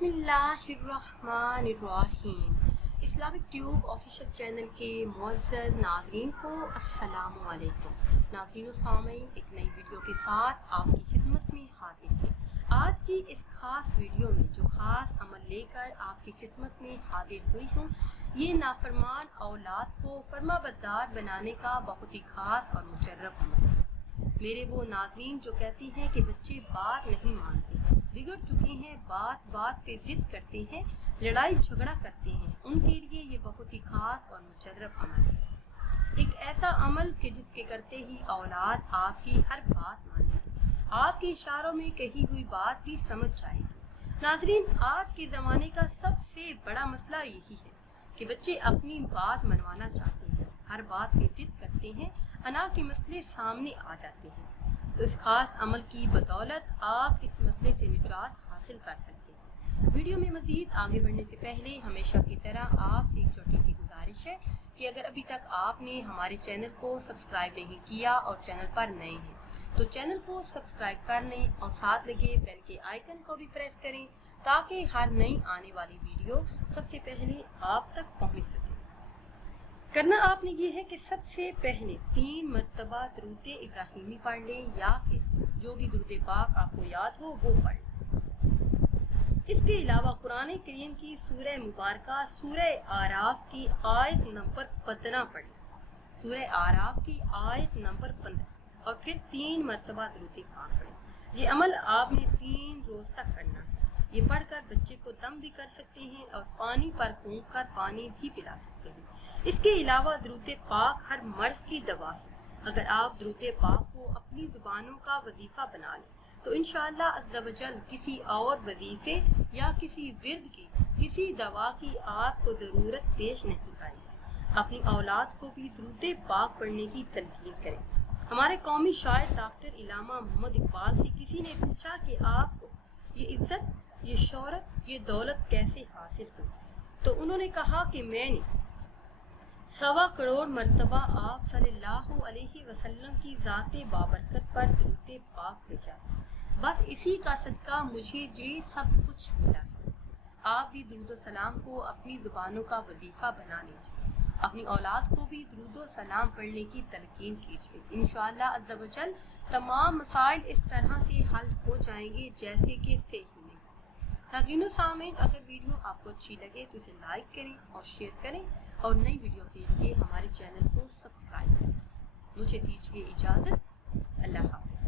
बिस्मिल्लाहिर्रहमानिर्रहीम। Islamic tube official channel के मुअज़्ज़ज़ नाज़रीन को अस्सलामु अलैकुम। नाज़रीन व सामीन, एक नई वीडियो के साथ आपकी खिदमत में हाजिर है। आज की इस खास वीडियो में जो खास अमल लेकर आपकी खिदमत में हाजिर हुई हूँ, ये नाफरमान औलाद को फर्माबरदार बनाने का बहुत ही खास और मुजर्रब अमल है। मेरे वो नाज़रीन जो कहती हैं कि बच्चे बात नहीं मानते, बिगड़ चुके हैं, बात बात पे जिद करते हैं, लड़ाई झगड़ा करते हैं, उनके लिए ये बहुत ही खास और मुजर्रब अमल है। एक ऐसा अमल कि जिसके करते ही औलाद आपकी हर बात मानेगी, आपके इशारों में कही हुई बात भी समझ जाएगी। नाज़रीन, आज के ज़माने का सबसे बड़ा मसला यही है कि बच्चे अपनी बात मनवाना चाहते हैं, हर बात पे जिद करते हैं, अना के मसले सामने आ जाते हैं। तो इस खास अमल की बदौलत आप इस मसले से निजात हासिल कर सकते हैं। वीडियो में मज़ीद आगे बढ़ने से पहले हमेशा की तरह आपसे एक छोटी सी गुजारिश है कि अगर अभी तक आपने हमारे चैनल को सब्सक्राइब नहीं किया और चैनल पर नए हैं तो चैनल को सब्सक्राइब कर लें और साथ लगे बेल के आइकन को भी प्रेस करें ताकि हर नई आने वाली वीडियो सबसे पहले आप तक पहुँच सके। करना आपने ये है कि सबसे पहले 3 मरतबा दुरूद इब्राहिमी पढ़ लें या फिर जो भी दुरूद पाक आपको याद हो वो पढ़ लें। इसके अलावा कुरान करीम की सूरह मुबारका सूरह आराफ की आयत नंबर 15 पढ़ें, सूरह आराफ की आयत नंबर 15 और फिर 3 मरतबा दुरूद पाक पढ़ें। ये अमल आपने 3 रोज तक करना है। ये पढ़कर बच्चे को दम भी कर सकते हैं और पानी पर फूंक कर पानी भी पिला सकते हैं। इसके अलावा दुरूद पाक हर मर्ज की दवा है। अगर आप दुरूद पाक को अपनी जुबानों का वजीफा बना लें तो इंशाअल्लाह अज़्ज़ा वजल किसी और वजीफे या किसी विर्द की किसी दवा की आपको ज़रूरत पेश नहीं आएगी। अपनी औलाद को भी दुरूद पाक पढ़ने की तलकीन करें। हमारे कौमी शायर डॉक्टर इलामा मोहम्मद इकबाल से किसी ने पूछा कि आपको ये इज्जत, ये शोहरत, ये दौलत कैसे हासिल हुई, तो उन्होंने कहा कि मैंने 1.25 करोड़ मरतबा आप सल्लल्लाहु अलैहि वसल्लम की ज़ाते बाबरकत पर दुरूद पाक भेजा है। बस इसी का सदका मुझे ये सब कुछ मिला है। आप भी दुरूद सलाम को अपनी ज़ुबानों का वजीफा बना लीजिए। अपनी औलाद को भी दुरूद सलाम पढ़ने की तलकीन कीजिए। इंशाअल्लाह अज़्ज़ा वजल तमाम मसाइल इस तरह से हल हो जाएंगे जैसे कि थे ही नहीं। नाज़रीन व सामीन, अगर वीडियो आपको अच्छी लगे तो इसे लाइक करें और शेयर करें और नई वीडियो के लिए हमारे चैनल को सब्सक्राइब करें। मुझे दीजिए इजाज़त। अल्लाह हाफ़िज़।